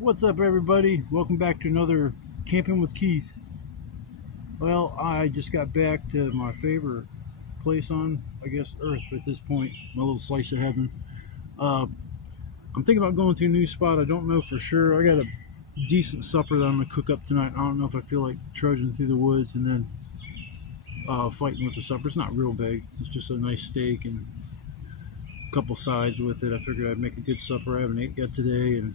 What's up, everybody? Welcome back to another Camping with Keith. Well, I just got back to my favorite place on, I guess, Earth at this point, my little slice of heaven. Uh, I'm thinking about going to a new spot. I don't know for sure. I got a decent supper that I'm going to cook up tonight. I don't know if I feel like trudging through the woods and then fighting with the supper. It's not real big. It's just a nice steak and a couple sides with it. I figured I'd make a good supper. I haven't ate yet today, and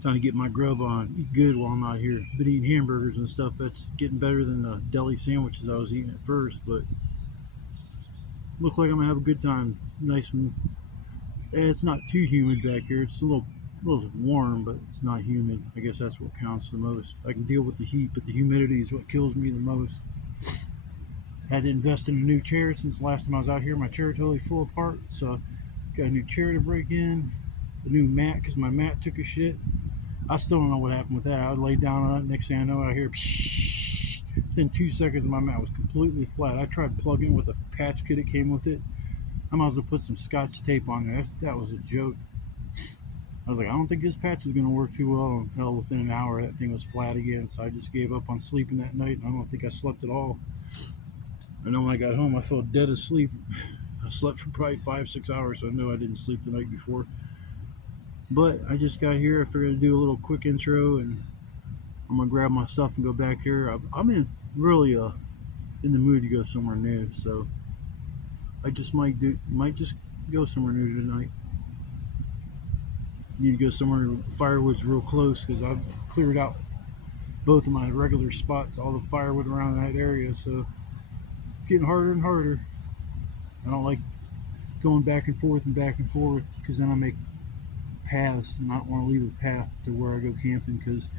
trying to get my grub on, eat good while I'm out here. Been eating hamburgers and stuff. That's getting better than the deli sandwiches I was eating at first, but look like I'm gonna have a good time. Nice and it's not too humid back here. It's a little warm, but it's not humid. I guess that's what counts the most. I can deal with the heat, but the humidity is what kills me the most. Had to invest in a new chair since the last time I was out here. My chair totally flew apart, so got a new chair to break in, a new mat because my mat took a shit. I still don't know what happened with that. I laid down on it. Next thing I know, I hear psh. Within 2 seconds, my mat was completely flat. I tried plugging with a patch kit that came with it. I might as well put some scotch tape on there. That was a joke. I was like, I don't think this patch is going to work too well. And hell, within an hour, that thing was flat again. So I just gave up on sleeping that night. And I don't think I slept at all. I know when I got home, I felt dead asleep. I slept for probably 5-6 hours, so I know I didn't sleep the night before. But I just got here. I figured I'd do a little quick intro, and I'm gonna grab my stuff and go back here. I'm in really in the mood to go somewhere new, so I just might just go somewhere new tonight. Need to go somewhere firewood's real close because I've cleared out both of my regular spots, all the firewood around that area. So it's getting harder and harder. I don't like going back and forth because then I make paths, and I don't want to leave a path to where I go camping because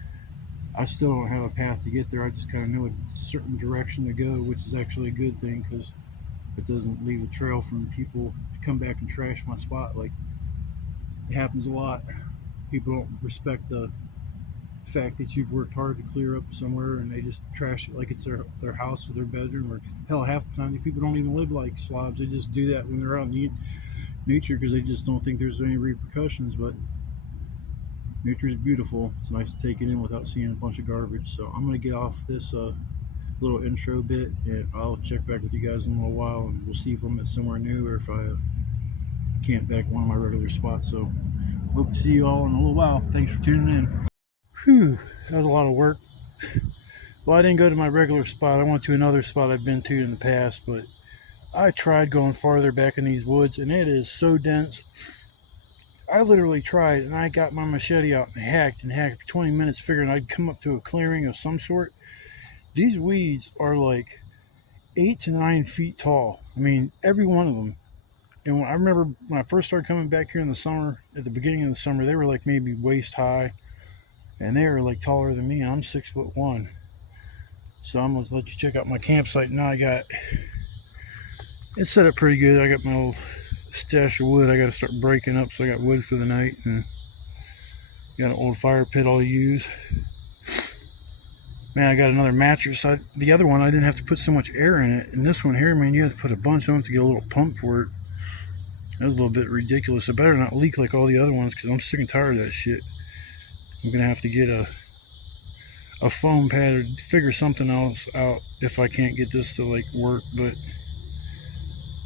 I still don't have a path to get there. I just kind of know a certain direction to go, which is actually a good thing because it doesn't leave a trail from people to come back and trash my spot. Like, it happens a lot. People don't respect the fact that you've worked hard to clear up somewhere and they just trash it like it's their house or their bedroom, or hell, half the time people don't even live like slobs. They just do that when they're out in nature because they just don't think there's any repercussions. But nature is beautiful. It's nice to take it in without seeing a bunch of garbage. So I'm going to get off this little intro bit, and I'll check back with you guys in a little while, and we'll see if I'm at somewhere new or if I camp back one of my regular spots. So hope to see you all in a little while. Thanks for tuning in. Whew, that was a lot of work. Well, I didn't go to my regular spot. I went to another spot I've been to in the past, but I tried going farther back in these woods, and it is so dense. I literally tried, and I got my machete out and hacked for 20 minutes, figuring I'd come up to a clearing of some sort. These weeds are like 8 to 9 feet tall. I mean, every one of them. And I remember when I first started coming back here in the summer, at the beginning of the summer, they were like maybe waist high, and they were like taller than me. I'm 6'1". So I'm gonna let you check out my campsite now. It's set up pretty good. I got my old stash of wood I got to start breaking up, so I got wood for the night, and got an old fire pit I'll use. Man, I got another mattress. The other one I didn't have to put so much air in it, and this one here, man, you have to put a bunch on to get a little pump for it. That was a little bit ridiculous. I better not leak like all the other ones because I'm sick and tired of that shit. I'm gonna have to get a foam pad or figure something else out if I can't get this to like work. But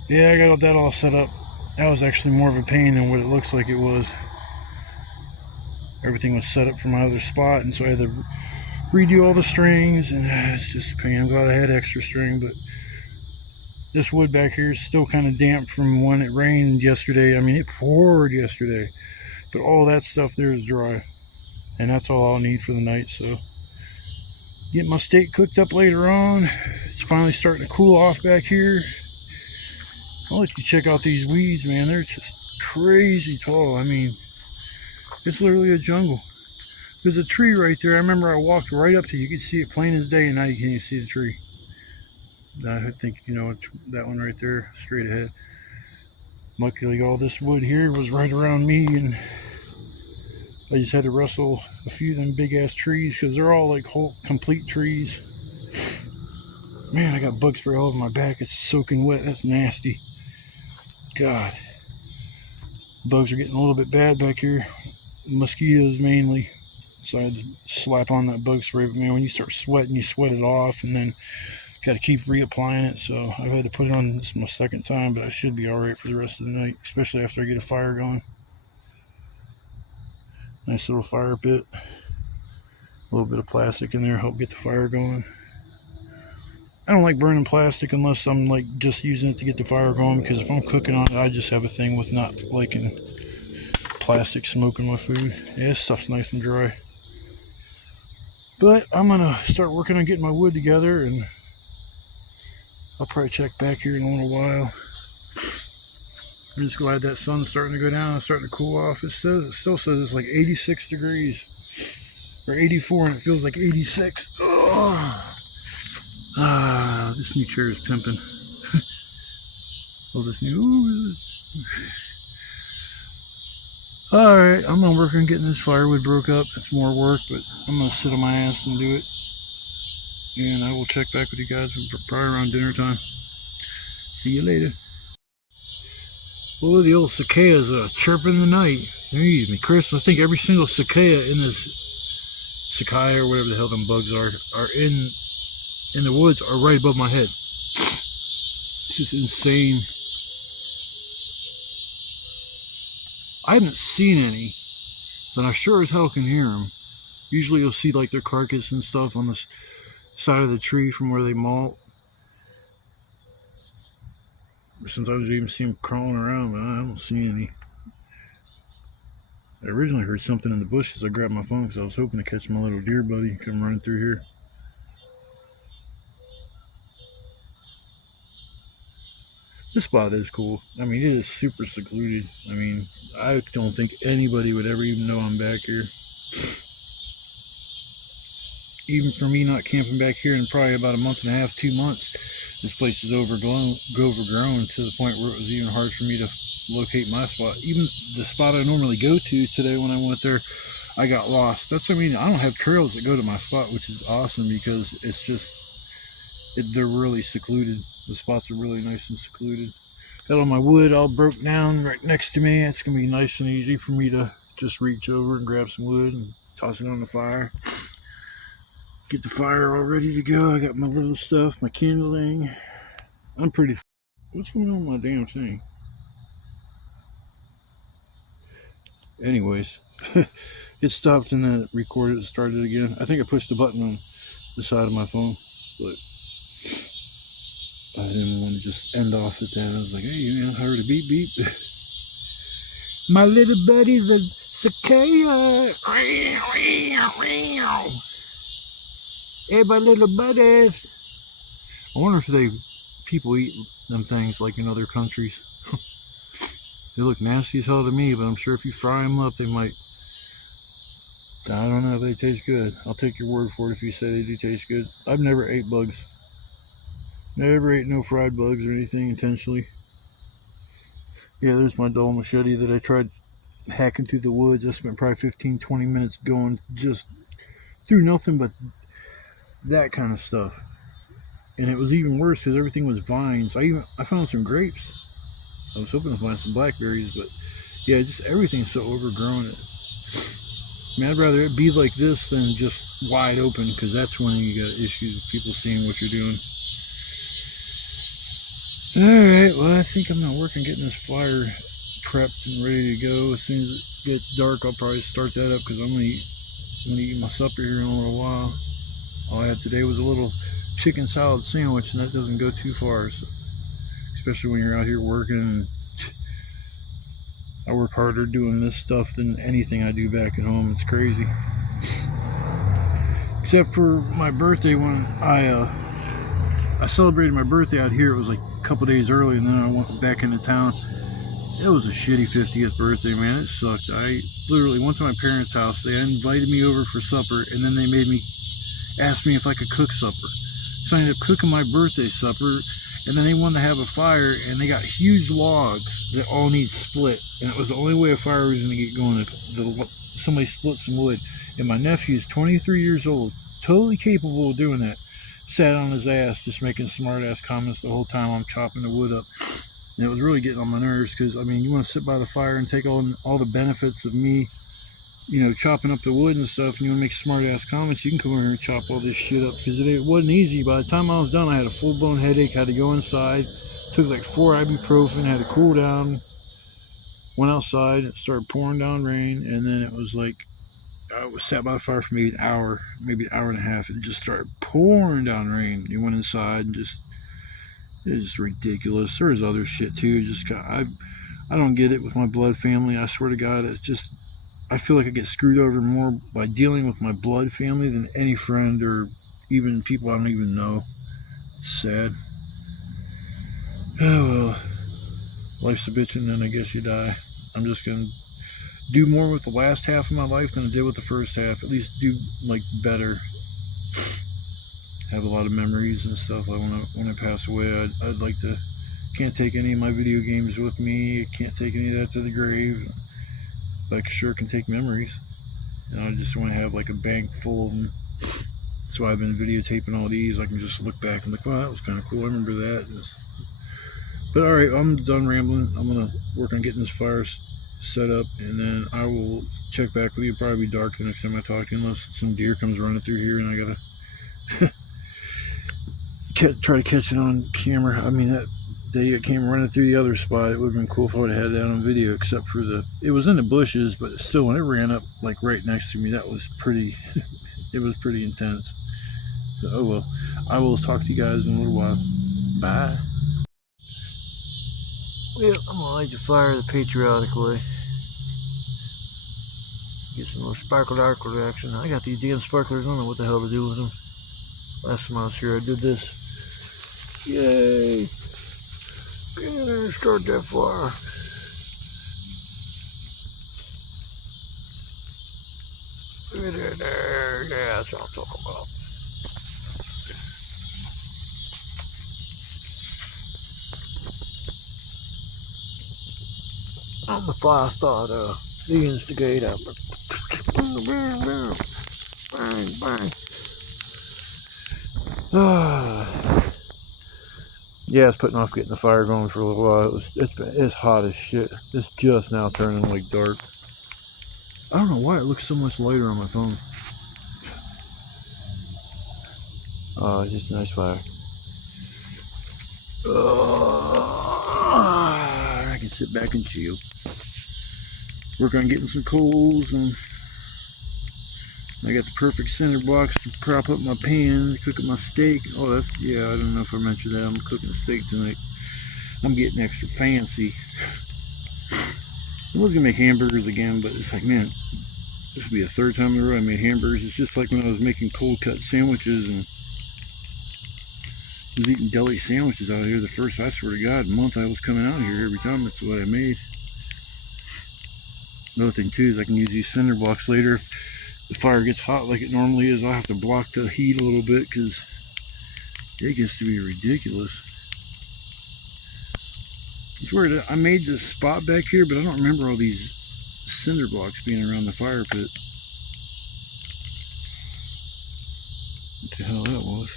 yeah, I got that all set up. That was actually more of a pain than what it looks like it was. Everything was set up for my other spot, and so I had to redo all the strings, and it's just a pain. I'm glad I had extra string, but this wood back here is still kind of damp from when it rained yesterday. I mean, it poured yesterday, but all that stuff there is dry, and that's all I'll need for the night. So get my steak cooked up later on. It's finally starting to cool off back here. I'll let you check out these weeds, man. They're just crazy tall. I mean, it's literally a jungle. There's a tree right there. I remember I walked right up to it. You could see it plain as day, and now you can't even see the tree. I think you know that one right there, straight ahead. Luckily, all this wood here was right around me, and I just had to rustle a few of them big ass trees because they're all like whole complete trees. Man, I got bug spray all over my back. It's soaking wet. That's nasty. God, bugs are getting a little bit bad back here. Mosquitoes mainly. so I had to slap on that bug spray. But man, when you start sweating, you sweat it off, and then got to keep reapplying it. So I've had to put it on. This is my second time, but I should be all right for the rest of the night, especially after I get a fire going. Nice little fire pit. A little bit of plastic in there help get the fire going. I don't like burning plastic unless I'm like just using it to get the fire going, because if I'm cooking on it, I just have a thing with not liking plastic smoking my food. Yeah, this stuff's nice and dry. But I'm gonna start working on getting my wood together, and I'll probably check back here in a little while. I'm just glad that sun's starting to go down. It's starting to cool off. It still says it's like 86 degrees or 84, and it feels like 86. Oh. This new chair is pimping. Oh, this new. Alright, I'm gonna work on getting this firewood broke up. It's more work, but I'm gonna sit on my ass and do it. And I will check back with you guys probably around dinner time. See you later. Oh, the old cicadas chirping in the night. Excuse me, Chris. I think every single cicada in this cicada or whatever the hell them bugs are in the woods are right above my head. It's just insane. I haven't seen any, but I sure as hell can hear them. Usually you'll see like their carcass and stuff on the side of the tree from where they molt. Or sometimes you even see them crawling around, but I haven't seen any. I originally heard something in the bushes. I grabbed my phone because I was hoping to catch my little deer buddy come running through here. This spot is cool. I mean, it is super secluded. I mean, I don't think anybody would ever even know I'm back here. Even for me not camping back here in probably about a month and a half, 2 months, this place is overgrown to the point where it was even hard for me to locate my spot. Even the spot I normally go to today when I went there, I got lost. That's what I mean. I don't have trails that go to my spot, which is awesome because it's just, they're really secluded. The spots are really nice and secluded. Got all my wood all broke down right next to me. It's going to be nice and easy for me to just reach over and grab some wood and toss it on the fire. Get the fire all ready to go. I got my little stuff, my kindling. I'm pretty... What's going on with my damn thing? Anyways, it stopped and then it recorded and started again. I think I pushed the button on the side of my phone, but I didn't want to just end off at that. I was like, hey, man, I heard a beep beep. My little buddy, the cicada. Hey, my little buddies. I wonder if people eat them things like in other countries. They look nasty as hell to me, but I'm sure if you fry them up, they might. I don't know if they taste good. I'll take your word for it if you say they do taste good. I've never ate bugs. Never ate no fried bugs or anything intentionally. Yeah, there's my dull machete that I tried hacking through the woods. I spent probably 15-20 minutes going just through nothing but that kind of stuff. And it was even worse because everything was vines. I found some grapes. I was hoping to find some blackberries, but yeah, just everything's so overgrown. I mean, I'd rather it be like this than just wide open, because that's when you got issues with people seeing what you're doing. Alright, well, I think I'm going to work on getting this fire prepped and ready to go. As soon as it gets dark, I'll probably start that up because I'm going to eat my supper here in a little while. All I had today was a little chicken salad sandwich, and that doesn't go too far, so, especially when you're out here working. And I work harder doing this stuff than anything I do back at home. It's crazy. Except for my birthday, when I celebrated my birthday out here. It was like a couple days early, and then I went back into town. It was a shitty 50th birthday, man. It sucked. I literally went to my parents' house. They invited me over for supper, and then they asked me if I could cook supper. So I ended up cooking my birthday supper, and then they wanted to have a fire, and they got huge logs that all need split, and it was the only way a fire was going to get going if somebody split some wood. And my nephew is 23 years old, totally capable of doing that. Sat on his ass just making smart ass comments the whole time I'm chopping the wood up, and it was really getting on my nerves because I mean, you want to sit by the fire and take all the benefits of me you know, chopping up the wood and stuff, and you want to make smart ass comments, you can come over here and chop all this shit up, because it wasn't easy. By the time I was done, I had a full blown headache, had to go inside, took like 4 ibuprofen, had to cool down, went outside, it started pouring down rain, and then it was like, I was sat by the fire for maybe an hour, maybe an hour and a half. It just started pouring down rain. You went inside and it's just ridiculous. There was other shit too. I don't get it with my blood family. I swear to God, it's just, I feel like I get screwed over more by dealing with my blood family than any friend or even people I don't even know. It's sad. Oh well, life's a bitch, and then I guess you die. I'm just gonna do more with the last half of my life than I did with the first half. At least do like better. Have a lot of memories and stuff. Like when I pass away, I'd like to. Can't take any of my video games with me. Can't take any of that to the grave. But I sure can take memories. And I just want to have like a bank full of them. That's why I've been videotaping all these. I can just look back and like, wow, that was kind of cool. I remember that. But all right, I'm done rambling. I'm gonna work on getting this fire set up, and then I will check back with you. It'll probably be dark the next time I talk to you, unless some deer comes running through here and I gotta try to catch it on camera. I mean, that day it came running through the other spot. It would have been cool if I would have had that on video, except for it was in the bushes, but still, when it ran up like right next to me, that was pretty. It was pretty intense. So, oh well, I will talk to you guys in a little while. Bye. Well, I'm gonna light the fire the patriotic way. Get some more sparkle darkle action. I got these damn sparklers. I don't know what the hell to do with them. Last time I was here, I did this. Yay! Get in there and start that fire. Get in there. Yeah, that's what I'm talking about. I'm the fire starter, the instigator. Bang, bang, bang, bang. Yeah, it's putting off getting the fire going for a little while. It's hot as shit. It's just now turning like dark. I don't know why it looks so much lighter on my phone. It's just a nice fire. I can sit back and chill. Work on getting some coals, and I got the perfect cinder blocks to prop up my pan, cook up my steak. Oh, yeah, I don't know if I mentioned that. I'm cooking a steak tonight. I'm getting extra fancy. I was gonna make hamburgers again, but it's like, man, this will be the third time in a row I made hamburgers. It's just like when I was making cold cut sandwiches and was eating deli sandwiches out here. The first, I swear to God, month I was coming out here every time. That's what I made. Another thing too is I can use these cinder blocks later. If the fire gets hot like it normally is, I'll have to block the heat a little bit because it gets to be ridiculous. It's weird. I made this spot back here, but I don't remember all these cinder blocks being around the fire pit. What the hell that was?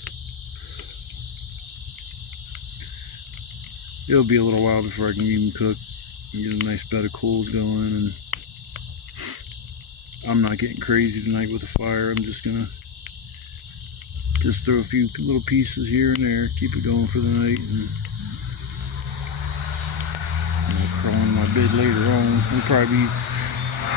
It'll be a little while before I can even cook and get a nice bed of coals going, and I'm not getting crazy tonight with the fire. I'm just gonna throw a few little pieces here and there, keep it going for the night, and I'll crawl in my bed later on. It'll probably be,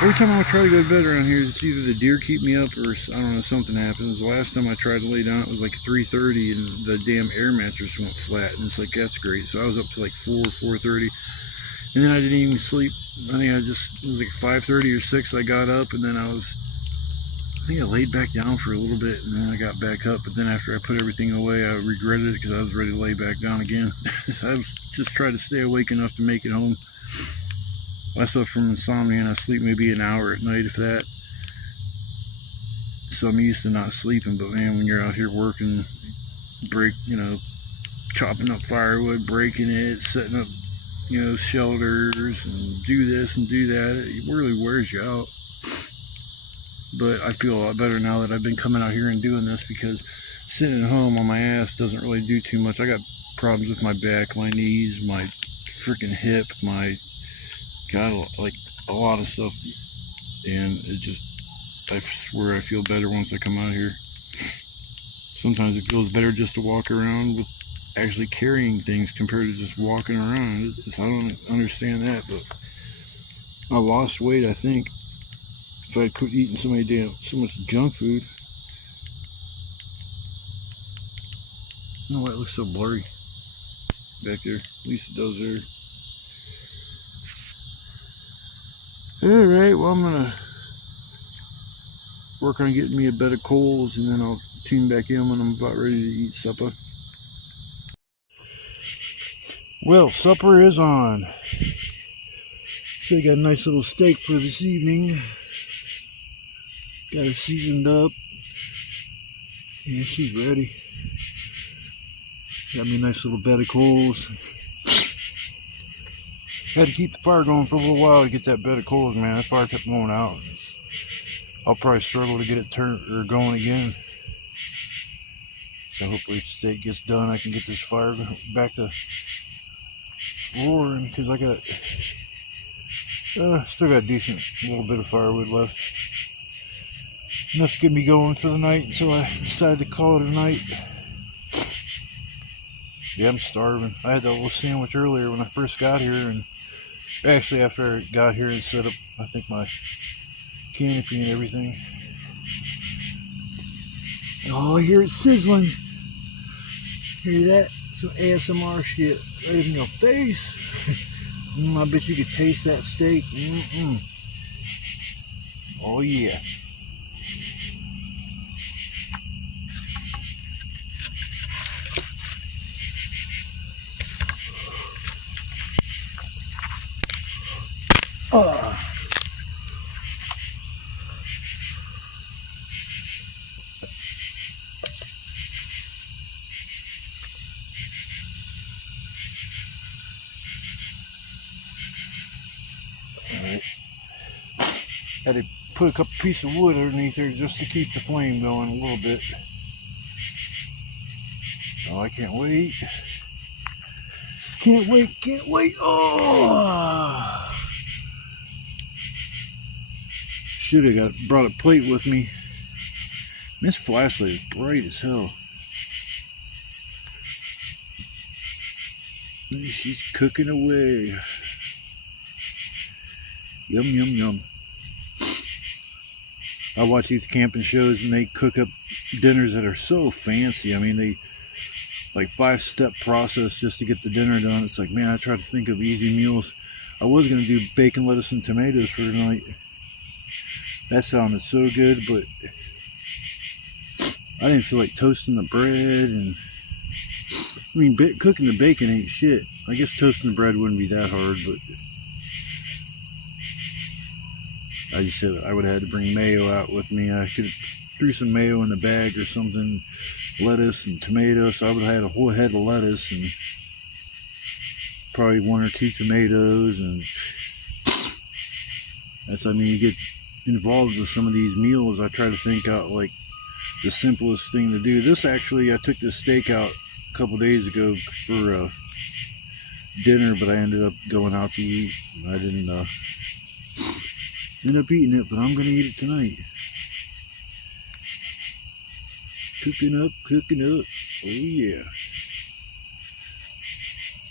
every time I try to go to bed around here, it's either the deer keep me up or I don't know, something happens. The last time I tried to lay down, it was like 3:30 and the damn air mattress went flat, and it's like, that's great. So I was up to like 4:30, and then I didn't even sleep. I think it was like 5:30 or 6 I got up, and then I think I laid back down for a little bit, and then I got back up. But then after I put everything away, I regretted it because I was ready to lay back down again. I was just trying to stay awake enough to make it home. I suffer from insomnia, and I sleep maybe an hour at night, if that. So I'm used to not sleeping, but man, when you're out here working, chopping up firewood, breaking it, setting up, shelters, and do this and do that, it really wears you out. But I feel a lot better now that I've been coming out here and doing this, because sitting at home on my ass doesn't really do too much. I got problems with my back, my knees, my freaking hip, like a lot of stuff. and I swear I feel better once I come out here. Sometimes it feels better just to walk around with actually carrying things compared to just walking around. I don't understand that, but I lost weight, I think, if I quit eating so much junk food. I don't know why it looks so blurry back there. At least it does there. Alright, well, I'm gonna work on getting me a bed of coals, and then I'll tune back in when I'm about ready to eat supper. Well, supper is on. So I got a nice little steak for this evening. Got her seasoned up. And she's ready. Got me a nice little bed of coals. Had to keep the fire going for a little while to get that bed of coals, man. That fire kept going out. I'll probably struggle to get it turned or going again. So hopefully if the steak gets done, I can get this fire back to roaring, because I got still got a decent little bit of firewood left. Enough to get me going for the night until I decide to call it a night. Yeah, I'm starving. I had that little sandwich earlier when I first got here, and actually after I got here and set up, I think, my canopy and everything. Oh, I hear it sizzling. Hear that? Some ASMR shit right in your face. I bet you could taste that steak. Oh yeah. Alright. Had to put a couple pieces of wood underneath there just to keep the flame going a little bit. Oh, I can't wait. Can't wait, can't wait. Oh! Should have brought a plate with me. This flashlight is bright as hell. She's cooking away. Yum, yum, yum. I watch these camping shows and they cook up dinners that are so fancy. I mean, they like 5-step process just to get the dinner done. It's like, man, I try to think of easy meals. I was going to do bacon, lettuce, and tomatoes for tonight. That sounded so good, but I didn't feel like toasting the bread. And I mean, cooking the bacon ain't shit. I guess toasting the bread wouldn't be that hard, but I just said I would have had to bring mayo out with me. I could have threw some mayo in the bag or something, lettuce and tomatoes. So I would have had a whole head of lettuce and probably 1 or 2 tomatoes. And that's, I mean, you get involved with some of these meals. I try to think out like the simplest thing to do. This actually, I took this steak out a couple days ago for dinner, but I ended up going out to eat. I didn't end up eating it, but I'm gonna eat it tonight. Cooking up, cooking up. Oh yeah.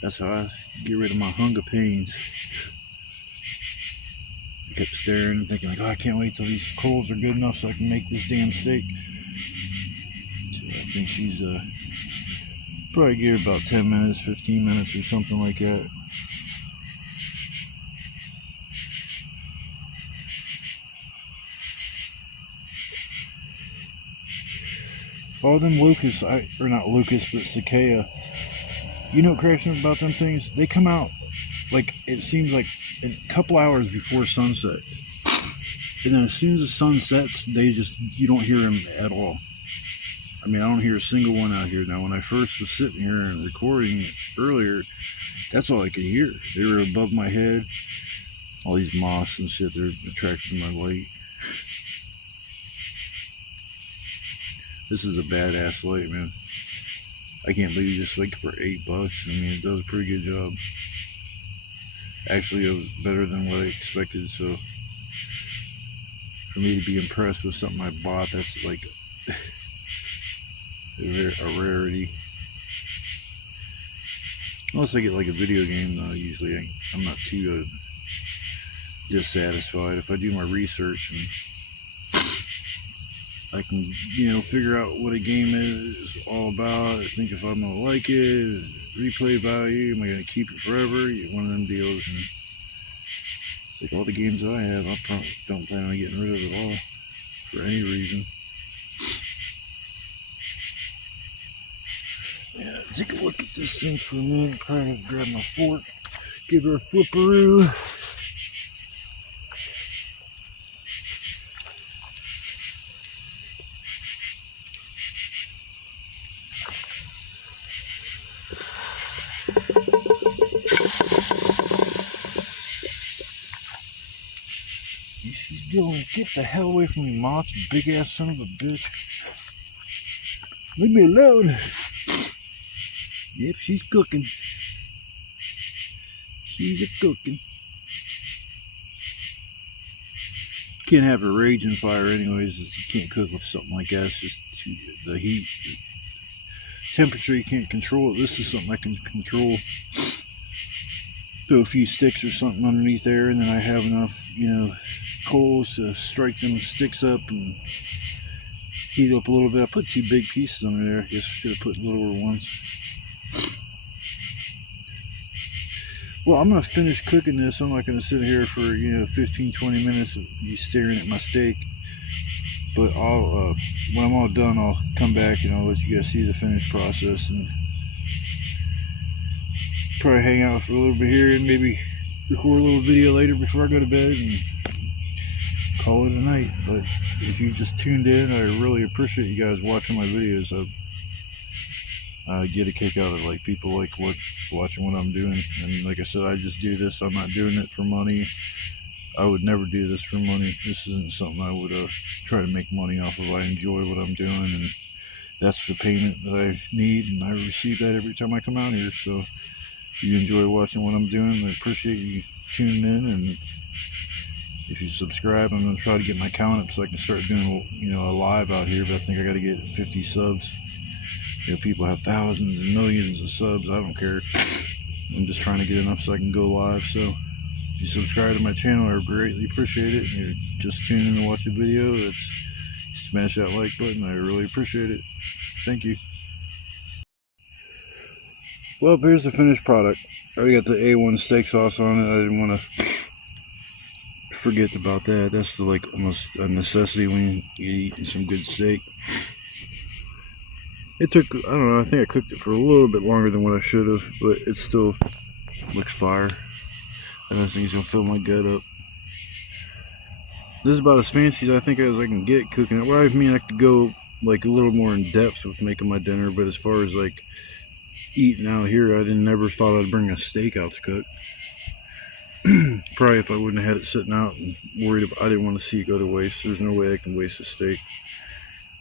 That's how I get rid of my hunger pains. I kept staring and thinking like, oh, I can't wait till these coals are good enough so I can make this damn steak. So I think she's probably give her about 10 minutes, 15 minutes or something like that. All them locusts, or not locusts, but cicada. You know what cracks me about them things? They come out like, it seems like a couple hours before sunset. And then as soon as the sun sets, you don't hear them at all. I mean, I don't hear a single one out here. Now, when I first was sitting here and recording earlier, that's all I could hear. They were above my head. All these moths and shit, they're attracting my light. This is a badass light, man. I can't believe this like for $8. I mean, it does a pretty good job. Actually, it was better than what I expected, so for me to be impressed with something I bought. That's like a rarity. Unless I get like a video game, though, usually I'm not too dissatisfied. If I do my research and I can, figure out what a game is all about, I think if I'm gonna like it, replay value, am I gonna keep it forever? One of them deals. And like all the games I have, I probably don't plan on getting rid of it all for any reason. Yeah, take a look at this thing for a minute. Probably grab my fork, give her a flipperoo. What she's doing? Get the hell away from me, Moth, you big ass son of a bitch. Leave me alone. Yep, she's cooking. She's a cooking. Can't have a raging fire anyways. You can't cook with something like that. It's just the heat, temperature, you can't control it. This is something I can control. Throw a few sticks or something underneath there, and then I have enough, coals to strike them sticks up and heat up a little bit. I put 2 big pieces under there. I guess I should have put littler ones. Well, I'm going to finish cooking this. I'm not going to sit here for, 15-20 minutes of you staring at my steak. But I'll, when I'm all done, I'll come back and I'll let you guys see the finished process. And probably hang out for a little bit here and maybe record a little video later before I go to bed and call it a night. But if you just tuned in, I really appreciate you guys watching my videos. I get a kick out of like people like watching what I'm doing. And like I said, I just do this. I'm not doing it for money. I would never do this for money. This isn't something I would try to make money off of. I enjoy what I'm doing, and that's the payment that I need, and I receive that every time I come out here. So if you enjoy watching what I'm doing, I appreciate you tuning in. And if you subscribe, I'm going to try to get my count up so I can start doing a live out here. But I think I got to get 50 subs. People have thousands and millions of subs. I don't care. I'm just trying to get enough so I can go live. So if you subscribe to my channel, I greatly appreciate it. And you're just tuning in to watch a video, smash that like button. I really appreciate it. Thank you. Well, here's the finished product. I already got the A1 steak sauce on it. I didn't want to forget about that. That's almost a necessity when you're eating some good steak. It took, I don't know, I think I cooked it for a little bit longer than what I should have, but it still looks fire. I don't think it's going to fill my gut up. This is about as fancy as I think as I can get cooking it. Well, I mean, I could go like a little more in depth with making my dinner, but as far as like eating out here, I never thought I'd bring a steak out to cook. Probably if I wouldn't have had it sitting out and worried about, I didn't want to see it go to waste. There's no way I can waste a steak.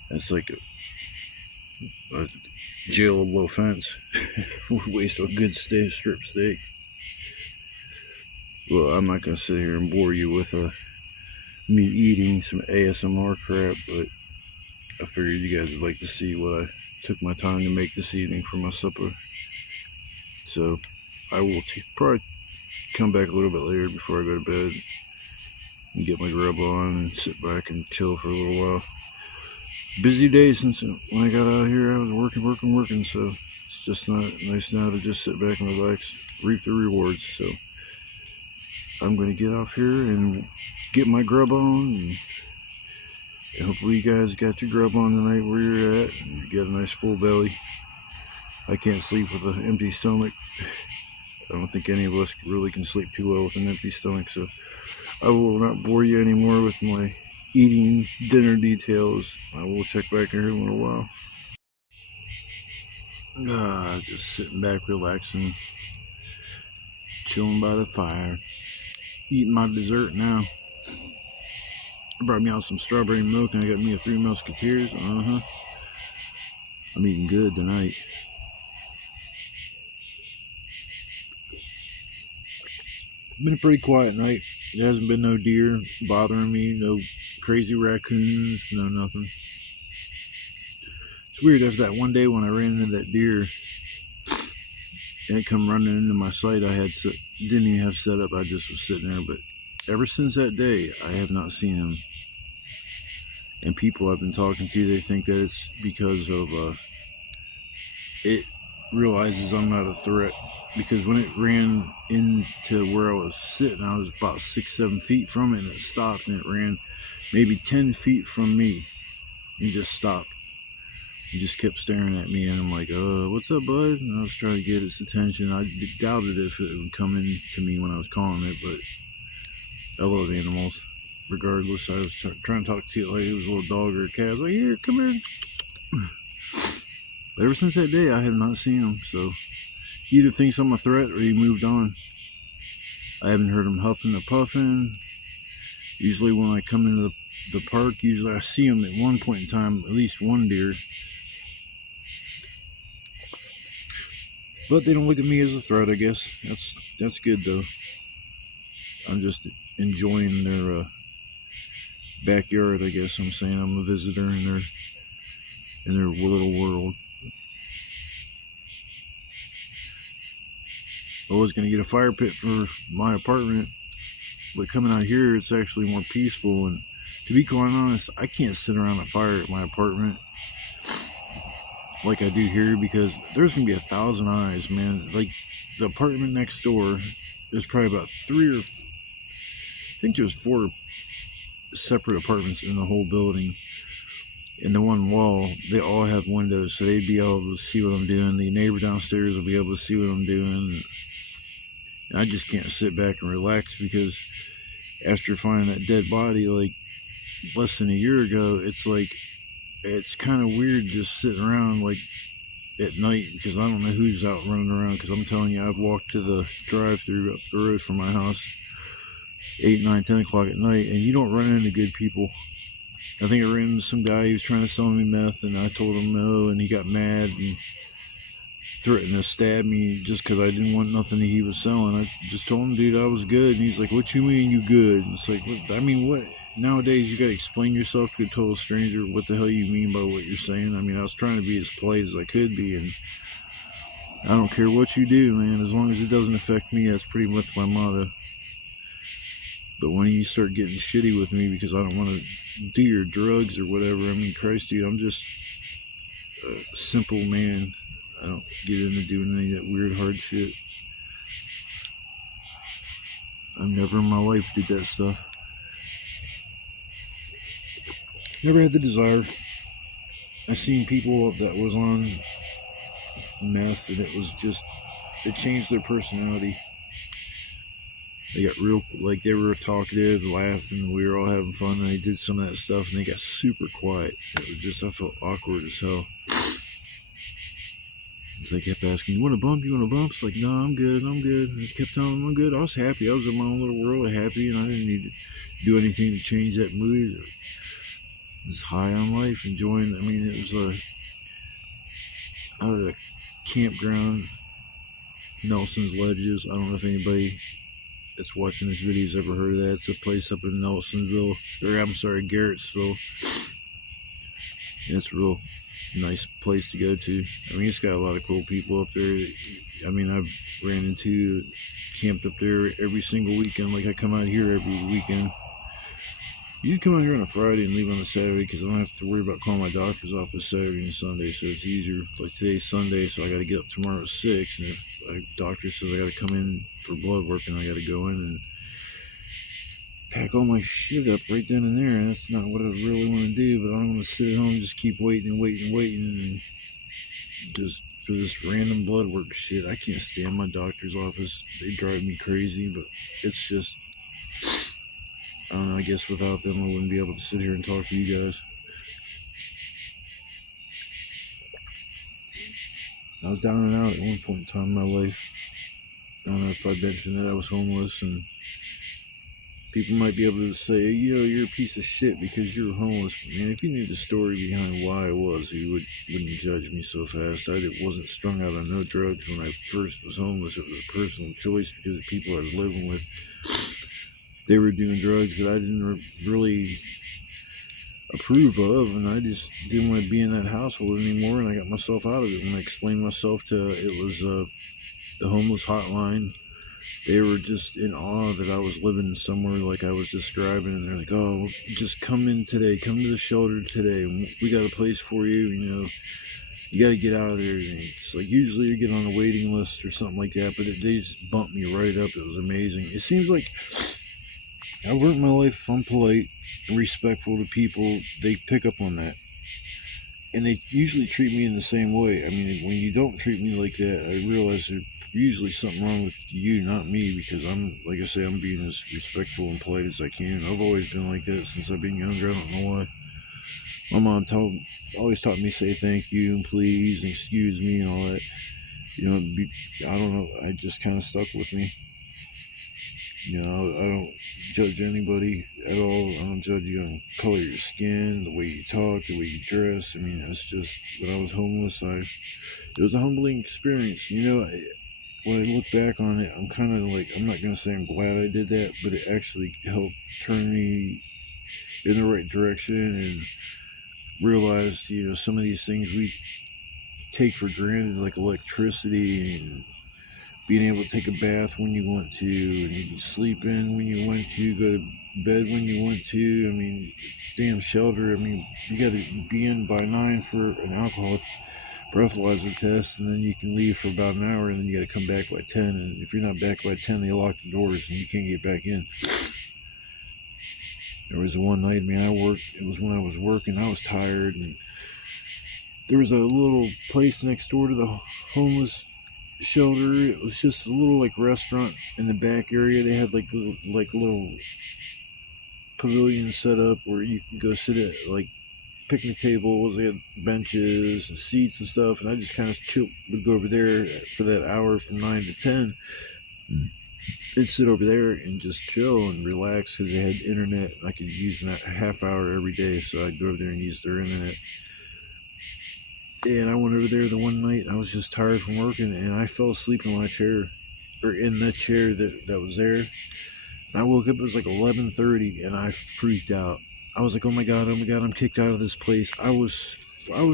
That's like a jailable offense. Waste a good strip steak. Well, I'm not going to sit here and bore you with me eating some ASMR crap, but I figured you guys would like to see what I took my time to make this evening for my supper. So I will probably come back a little bit later before I go to bed and get my grub on and sit back and chill for a little while. Busy day since when I got out here. I was working, so it's just not nice now to just sit back and relax, reap the rewards. So I'm going to get off here and get my grub on, and hopefully you guys got your grub on tonight where you're at and you got a nice full belly. I can't sleep with an empty stomach. I don't think any of us really can sleep too well with an empty stomach, so I will not bore you anymore with my eating dinner details. I will check back in here in a little while. Just sitting back, relaxing, chilling by the fire, eating my dessert now. I brought me out some strawberry milk, and I got me a 3 Musketeers. I'm eating good tonight. Been a pretty quiet night. There hasn't been no deer bothering me, no crazy raccoons, no nothing. It's weird. After that one day when I ran into that deer and it come running into my sight, didn't even have set up. I just was sitting there. But ever since that day, I have not seen him. And people I've been talking to, they think that it's because of it realizes I'm not a threat. Because when it ran into where I was sitting, I was about 6-7 feet from it, and it stopped, and it ran maybe 10 feet from me and just stopped. He just kept staring at me, and I'm like, what's up, bud? And I was trying to get its attention. I doubted if it would come in to me when I was calling it, but I love animals. Regardless, I was trying to talk to it like it was a little dog or a cat. I was like, here, come here. But ever since that day, I have not seen him, so he either thinks I'm a threat or he moved on. I haven't heard him huffing or puffing. Usually when I come into the park, usually I see him at one point in time, at least one deer. But they don't look at me as a threat, I guess. That's good, though. I'm just enjoying their backyard, I guess I'm saying. I'm a visitor in their little world. I was going to get a fire pit for my apartment, but coming out here, it's actually more peaceful. And to be quite honest, I can't sit around a fire at my apartment like I do here, because there's going to be 1,000 eyes, man. Like, the apartment next door, there's probably about I think there's 4 separate apartments in the whole building. In the one wall, they all have windows, so they'd be able to see what I'm doing. The neighbor downstairs will be able to see what I'm doing. And I just can't sit back and relax, because after finding that dead body like less than a year ago, it's kind of weird just sitting around like at night, because I don't know who's out running around. Because I'm telling you, I've walked to the drive-through up the road from my house 8, 9, 10 o'clock at night, and you don't run into good people. I think I ran into some guy who was trying to sell me meth, and I told him no, and he got mad and threatened to stab me just because I didn't want nothing that he was selling. I just told him, dude, I was good. And he's like, what you mean you good? And it's like, what? Nowadays, you got to explain yourself to a total stranger what the hell you mean by what you're saying. I mean, I was trying to be as polite as I could be, and I don't care what you do, man. As long as it doesn't affect me, that's pretty much my motto. But when you start getting shitty with me because I don't want to do your drugs or whatever, I mean, Christ, dude, I'm just a simple man. I don't get into doing any of that weird hard shit. I've never in my life did that stuff. Never had the desire. I seen people that was on meth, and it changed their personality. They got real, like, they were talkative, laughing, we were all having fun, and they did some of that stuff, and they got super quiet. It was just, I felt awkward as hell. They kept asking, you want a bump? It's like, no, I'm good. And I kept telling them I'm good. I was happy. I was in my own little world, happy, and I didn't need to do anything to change that mood. I was high on life, enjoying. I mean, it was out at a campground, Nelson's Ledges. I don't know if anybody that's watching this video has ever heard of that. It's a place up in Nelsonville, Garrettsville. And it's a real nice place to go to. I mean, it's got a lot of cool people up there. I mean, I've camped up there every single weekend. Like, I come out here every weekend. You come out here on a Friday and leave on a Saturday, because I don't have to worry about calling my doctor's office Saturday and Sunday, so it's easier. Like, today's Sunday, so I got to get up tomorrow at 6, and if a doctor says I got to come in for blood work, and I got to go in and pack all my shit up right then and there, and that's not what I really want to do. But I don't want to sit at home and just keep waiting and just for this random blood work shit. I can't stand my doctor's office. They drive me crazy, but it's just, I don't know, I guess without them I wouldn't be able to sit here and talk to you guys. I was down and out at one point in time in my life. I don't know if I mentioned that I was homeless, and people might be able to say, you're a piece of shit because you're homeless. But man, if you knew the story behind why I was, you wouldn't judge me so fast. I wasn't strung out on no drugs when I first was homeless. It was a personal choice because the people I was living with, they were doing drugs that I didn't really approve of, and I just didn't want to be in that household anymore, and I got myself out of it. When I explained myself to, it was the homeless hotline, they were just in awe that I was living somewhere like I was describing, and they're like, "Oh, just come in today, come to the shelter today. We got a place for you. You know, you got to get out of there." And it's like usually you get on a waiting list or something like that, but they just bumped me right up. It was amazing. It seems like I've learned my life. If I'm polite and respectful to people, they pick up on that. And they usually treat me in the same way. I mean, when you don't treat me like that, I realize there's usually something wrong with you, not me, because I'm, like I say, I'm being as respectful and polite as I can. I've always been like that since I've been younger. I don't know why. My mom always taught me to say thank you and please and excuse me and all that. You know, I don't know. I just kind of stuck with me. You know, I don't judge anybody at all. I don't judge you on the color of your skin, the way you talk, the way you dress. I mean, it's just, when I was homeless, it was a humbling experience. You know, when I look back on it, I'm kind of like, I'm not going to say I'm glad I did that, but it actually helped turn me in the right direction and realize, you know, some of these things we take for granted, like electricity and being able to take a bath when you want to, and you can sleep in when you want to, go to bed when you want to. I mean, damn shelter. I mean, you got to be in by 9 for an alcohol breathalyzer test, and then you can leave for about an hour, and then you got to come back by 10. And if you're not back by 10, they lock the doors and you can't get back in. There was one night, it was when I was working, I was tired, and there was a little place next door to the homeless shelter. It was just a little like restaurant in the back area. They had like little pavilion set up where you can go sit at like picnic tables. They had benches and seats and stuff, and I just kind of would go over there for that hour from 9 to 10 and sit over there and just chill and relax, because they had internet and I could use that half hour every day. So I'd go over there and use their internet. And I went over there the one night, I was just tired from working, and I fell asleep in my chair, or in the chair that was there. And I woke up, it was like 11:30, and I freaked out. I was like, oh my god, I'm kicked out of this place. I was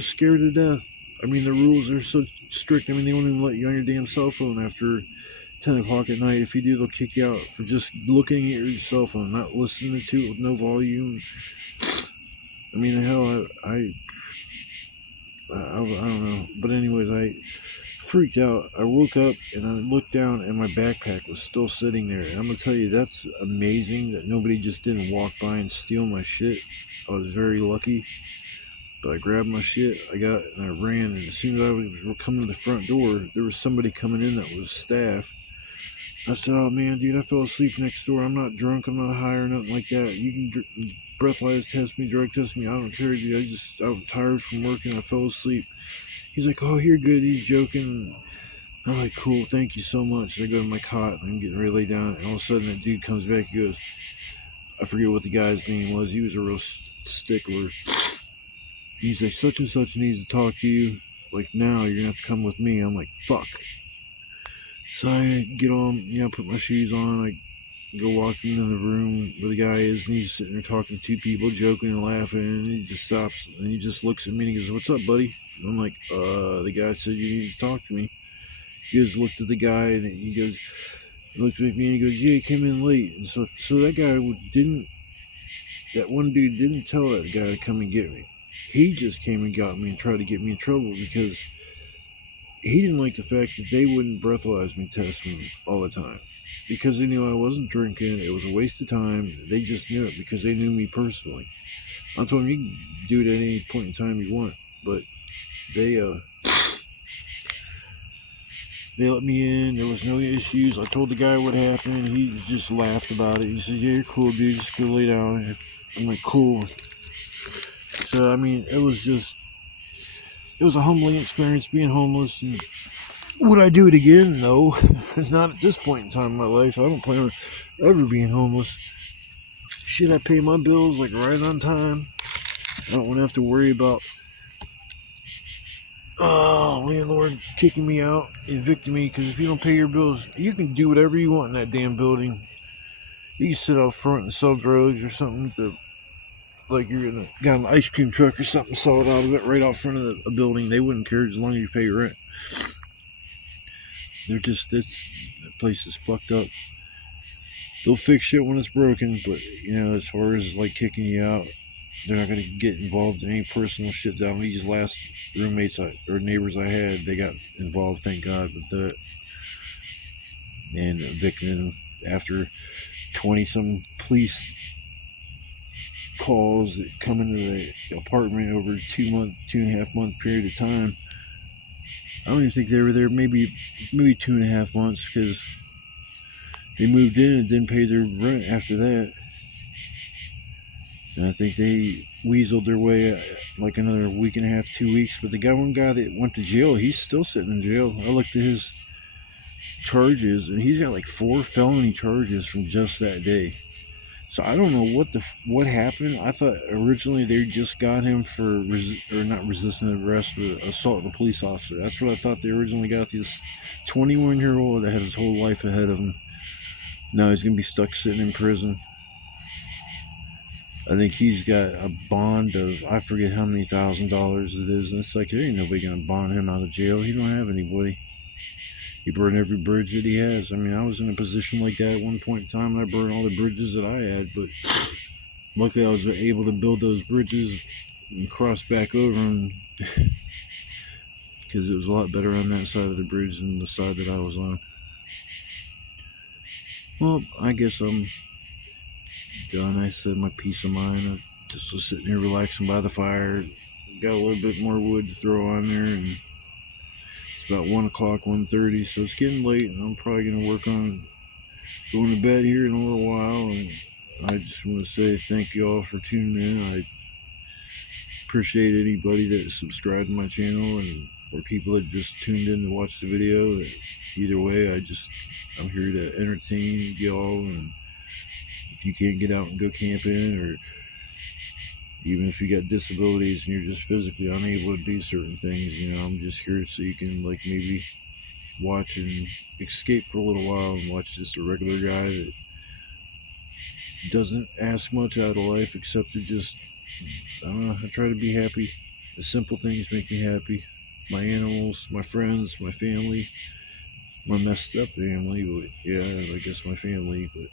scared to death. I mean, the rules are so strict. I mean, they won't even let you on your damn cell phone after 10 o'clock at night. If you do, they'll kick you out for just looking at your cell phone, not listening to it with no volume. I mean, hell, I don't know. But anyways, I freaked out. I woke up and I looked down, and my backpack was still sitting there. And I'm going to tell you, that's amazing that nobody just didn't walk by and steal my shit. I was very lucky. But I grabbed my shit, and I ran. And as soon as I was coming to the front door, there was somebody coming in that was staff. I said, oh man, dude, I fell asleep next door. I'm not drunk. I'm not high or nothing like that. You can breathalyze test me, drug test me. I don't care, dude. I was tired from working. I fell asleep. He's like, oh, you're good. He's joking. I'm like, cool, thank you so much. I go to my cot, and I'm getting ready to lay down. And all of a sudden, that dude comes back. He goes, I forget what the guy's name was. He was a real stickler. He's like, such and such needs to talk to you. Like, now you're going to have to come with me. I'm like, fuck. So I get on, put my shoes on. I go walk into the room where the guy is, and he's sitting there talking to two people, joking and laughing, and he just stops, and he just looks at me, and he goes, what's up, buddy? And I'm like, the guy said you need to talk to me. He just looked at the guy, and he goes, looked at me, and he goes, yeah, he came in late. And so that guy that one dude didn't tell that guy to come and get me. He just came and got me and tried to get me in trouble, because he didn't like the fact that they wouldn't breathalyze me, test me all the time, because they knew I wasn't drinking. It was a waste of time. They just knew it because they knew me personally. I told them, you can do it at any point in time you want, but they let me in. There was no issues. I told the guy what happened. He just laughed about it. He said, yeah, you're cool, dude. Just go lay down. I'm like, cool. So, I mean, it was a humbling experience being homeless. And would I do it again? No. Not at this point in time in my life. I don't plan on ever being homeless. Shit, I pay my bills like right on time. I don't want to have to worry about landlord kicking me out, evicting me, because if you don't pay your bills, you can do whatever you want in that damn building. You can sit out front and sell drugs or something. like you're gonna got an ice cream truck or something, saw it out of it right out front of a building. They wouldn't care as long as you pay your rent. They're just that place is fucked up. They'll fix shit when it's broken, but you know, as far as like kicking you out, they're not gonna get involved in any personal shit. Down these last roommates or neighbors I had, they got involved, thank God, with that, and evicted them after 20 some police calls that come into the apartment over a 2.5 month period of time. I don't even think they were there, maybe 2.5 months, because they moved in and didn't pay their rent after that. And I think they weaseled their way like another week and a half, 2 weeks. But the one guy that went to jail, he's still sitting in jail. I looked at his charges, and he's got like 4 felony charges from just that day. So I don't know what happened. I thought originally they just got him for not resisting arrest, but assault of a police officer. That's what I thought they originally got. This 21-year-old that had his whole life ahead of him. Now he's gonna be stuck sitting in prison. I think he's got a bond of, I forget how many $1,000 it is, and it's like there ain't nobody gonna bond him out of jail. He don't have anybody. He burned every bridge that he has. I mean, I was in a position like that at one point in time, and I burned all the bridges that I had, but luckily I was able to build those bridges and cross back over them, because it was a lot better on that side of the bridge than the side that I was on. Well, I guess I'm done. I said my peace of mind. I just was sitting here relaxing by the fire. Got a little bit more wood to throw on there, and it's about 1 o'clock, 1:30, so it's getting late, and I'm probably going to work on going to bed here in a little while. And I just want to say thank you all for tuning in. I appreciate anybody that subscribed to my channel, and or people that just tuned in to watch the video. Either way, I'm here to entertain y'all, and if you can't get out and go camping, or even if you got disabilities and you're just physically unable to do certain things, you know, I'm just here so you can like maybe watch and escape for a little while and watch just a regular guy that doesn't ask much out of life except to just, I don't know, I try to be happy. The simple things make me happy. My animals, my friends, my family, my messed up family, but yeah, I guess my family, but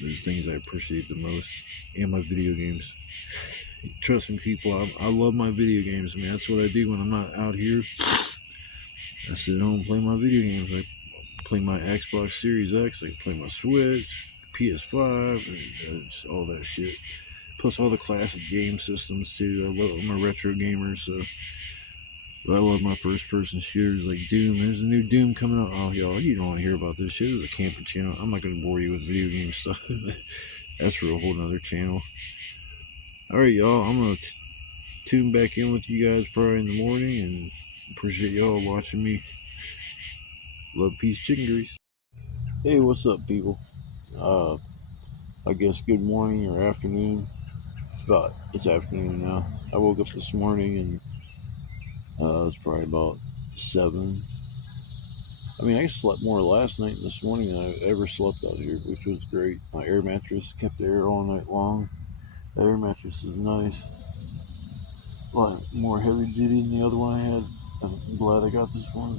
those things I appreciate the most. And my video games. Trust me, people, I love my video games. I mean, that's what I do when I'm not out here. I sit home and play my video games. I play my Xbox Series X, I can play my Switch, PS5, and all that shit. Plus all the classic game systems too. I'm a retro gamer, so I love my first-person shooters like Doom. There's a new Doom coming out. Oh, y'all, you don't want to hear about this shit. This is a camping channel. I'm not going to bore you with video game stuff. That's for a whole nother channel. Alright, y'all, I'm going to tune back in with you guys probably in the morning, and appreciate y'all watching me. Love, peace, chicken grease. Hey, what's up, people? I guess good morning or afternoon. It's afternoon now. I woke up this morning and it was probably about 7. I mean, I slept more last night and this morning than I ever slept out here, which was great. My air mattress kept the air all night long. The air mattress is nice. A lot more heavy duty than the other one I had. I'm glad I got this one.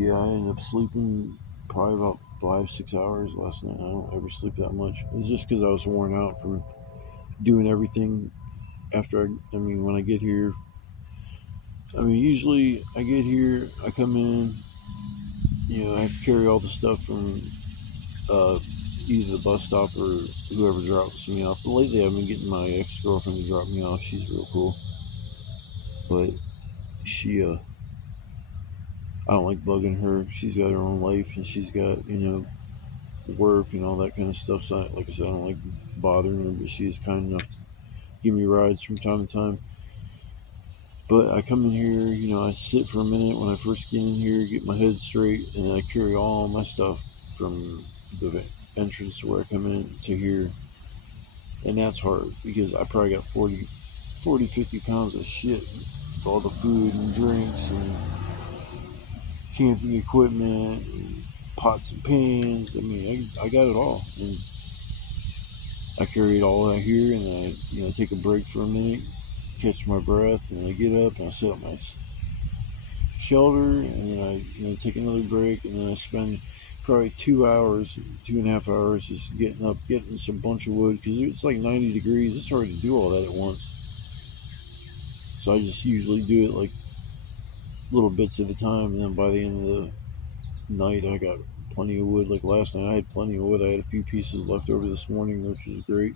Yeah, I ended up sleeping probably about 5-6 hours last night. I don't ever sleep that much. It's just because I was worn out from doing everything after when I get here. Usually I get here, I come in, I have to carry all the stuff from either the bus stop or whoever drops me off. But lately I've been getting my ex-girlfriend to drop me off. She's real cool. But she, I don't like bugging her. She's got her own life, and she's got, work and all that kind of stuff. So, like I said, I don't like bothering her, but she is kind enough to give me rides from time to time. But I come in here, I sit for a minute when I first get in here, get my head straight, and I carry all my stuff from the entrance to where I come in to here. And that's hard because I probably got 40, 50 pounds of shit with all the food and drinks and camping equipment and pots and pans. I got it all. And I carry it all out here, and I, take a break for a minute, catch my breath, and I get up and I set up my shelter, and then I, take another break, and then I spend probably 2 hours, 2.5 hours, just getting up, getting some bunch of wood because it's like 90 degrees. It's hard to do all that at once, so I just usually do it like little bits at a time, and then by the end of the night, I got plenty of wood. Like last night, I had plenty of wood. I had a few pieces left over this morning, which was great.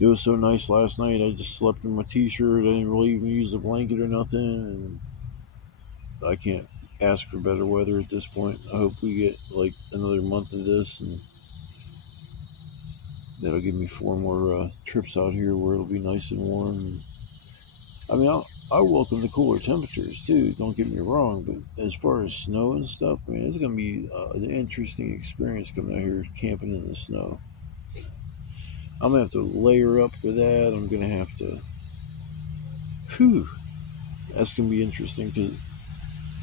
It was so nice last night. I just slept in my t-shirt. I didn't really even use a blanket or nothing, and I can't ask for better weather at this point. I hope we get like another month of this, and that'll give me 4 more trips out here where it'll be nice and warm. I mean, I welcome the cooler temperatures too. Don't get me wrong, but as far as snow and stuff, man, it's gonna be an interesting experience coming out here camping in the snow. I'm gonna have to layer up for that. I'm gonna have to. Whew, that's gonna be interesting because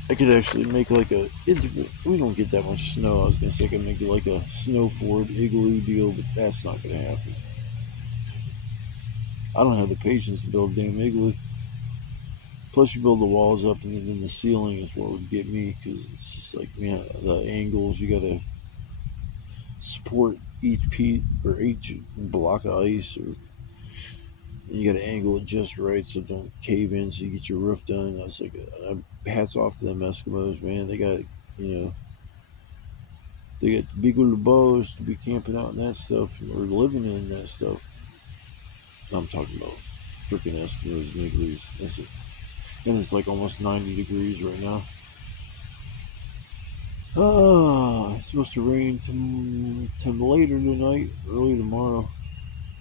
I could actually make like a. We don't get that much snow. I was gonna say I could make like a snow fort igloo deal, but that's not gonna happen. I don't have the patience to build a damn igloo. Plus, you build the walls up, and then the ceiling is what would get me because it's just like, man, the angles you gotta support each piece or each block of ice, or you gotta angle it just right so it don't cave in, so you get your roof done. That's like, hats off to them Eskimos, man. They got, they got the big little bows to be camping out in that stuff or living in that stuff. I'm talking about freaking Eskimos and igloos. That's it. And it's like almost 90 degrees right now. Oh, it's supposed to rain later tonight, early tomorrow.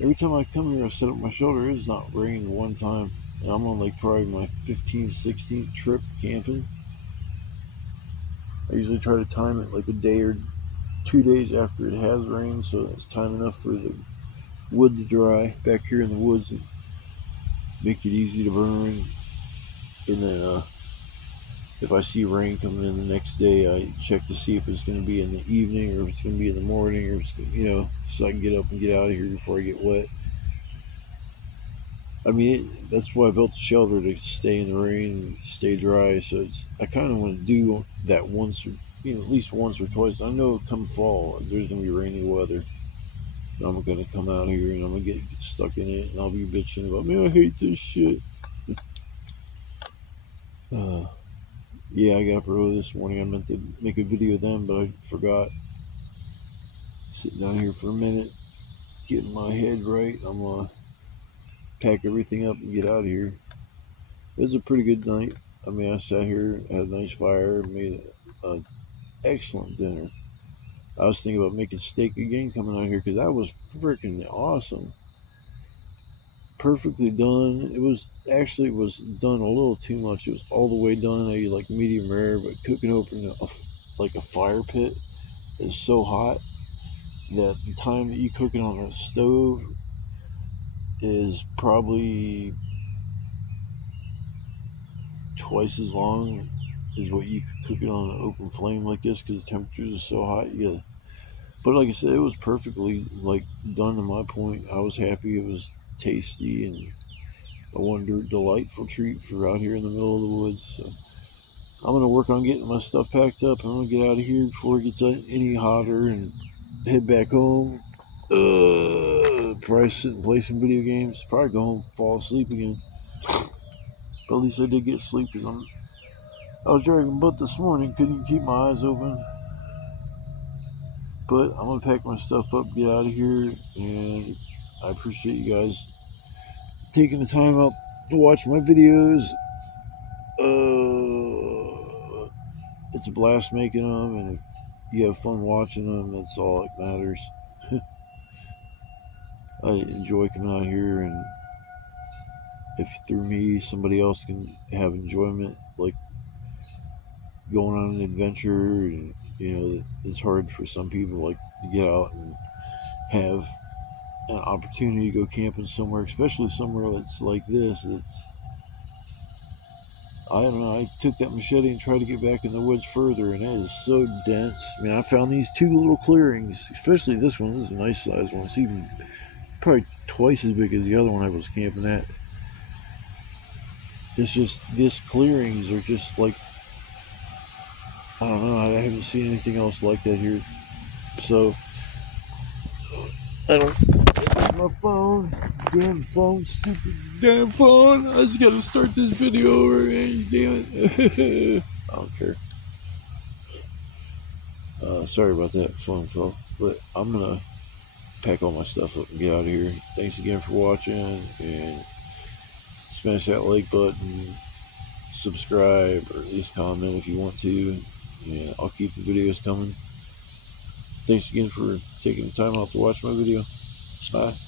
Every time I come here, I set up my shelter. It's not rained one time. And I'm on like probably my 15th, 16th trip camping. I usually try to time it like a day or 2 days after it has rained, so it's time enough for the wood to dry back here in the woods and make it easy to burn. And then if I see rain coming in the next day, I check to see if it's going to be in the evening or if it's going to be in the morning, or if it's, so I can get up and get out of here before I get wet. I mean, that's why I built the shelter, to stay in the rain and stay dry. So I kind of want to do that once, or at least once or twice. I know come fall, there's gonna be rainy weather. I'm gonna come out here and I'm gonna get stuck in it, and I'll be bitching about, man, I hate this shit. Uh, yeah, I got up early this morning. I meant to make a video then, but I forgot. Sitting down here for a minute, getting my head right. I'm gonna pack everything up and get out of here. It was a pretty good night. I mean, I sat here, had a nice fire, made an excellent dinner. I was thinking about making steak again coming out here because that was freaking awesome. Perfectly done. It was done a little too much. It was all the way done. I like medium rare, but cooking open like a fire pit is so hot that the time that you cook it on a stove is probably twice as long as what you could cook it on an open flame like this because the temperatures are so hot. Yeah, but like I said, it was perfectly like done to my point. I was happy. It was tasty and a delightful treat for out here in the middle of the woods. So I'm gonna work on getting my stuff packed up. I'm gonna get out of here before it gets any hotter and head back home. Probably sit and play some video games. Probably go home, fall asleep again. But at least I did get sleep because I was dragging butt this morning. Couldn't keep my eyes open. But I'm gonna pack my stuff up, get out of here, and I appreciate you guys taking the time out to watch my videos. It's a blast making them, and if you have fun watching them, that's all that matters. I enjoy coming out here, and if through me somebody else can have enjoyment, like going on an adventure, and it's hard for some people like to get out and have an opportunity to go camping somewhere, especially somewhere that's like this. It's I don't know. I took that machete and tried to get back in the woods further, and it is so dense. I mean, I found these two little clearings, especially this one. This is a nice sized one. It's even probably twice as big as the other one I was camping at. It's just, these clearings are just like, I don't know. I haven't seen anything else like that here. So, I don't. My phone. Damn phone. Stupid damn phone. I just gotta start this video over again. Damn it. I don't care. Sorry about that, phone fell. But I'm gonna pack all my stuff up and get out of here. Thanks again for watching, and smash that like button, subscribe, or at least comment if you want to. And I'll keep the videos coming. Thanks again for taking the time out to watch my video. Bye.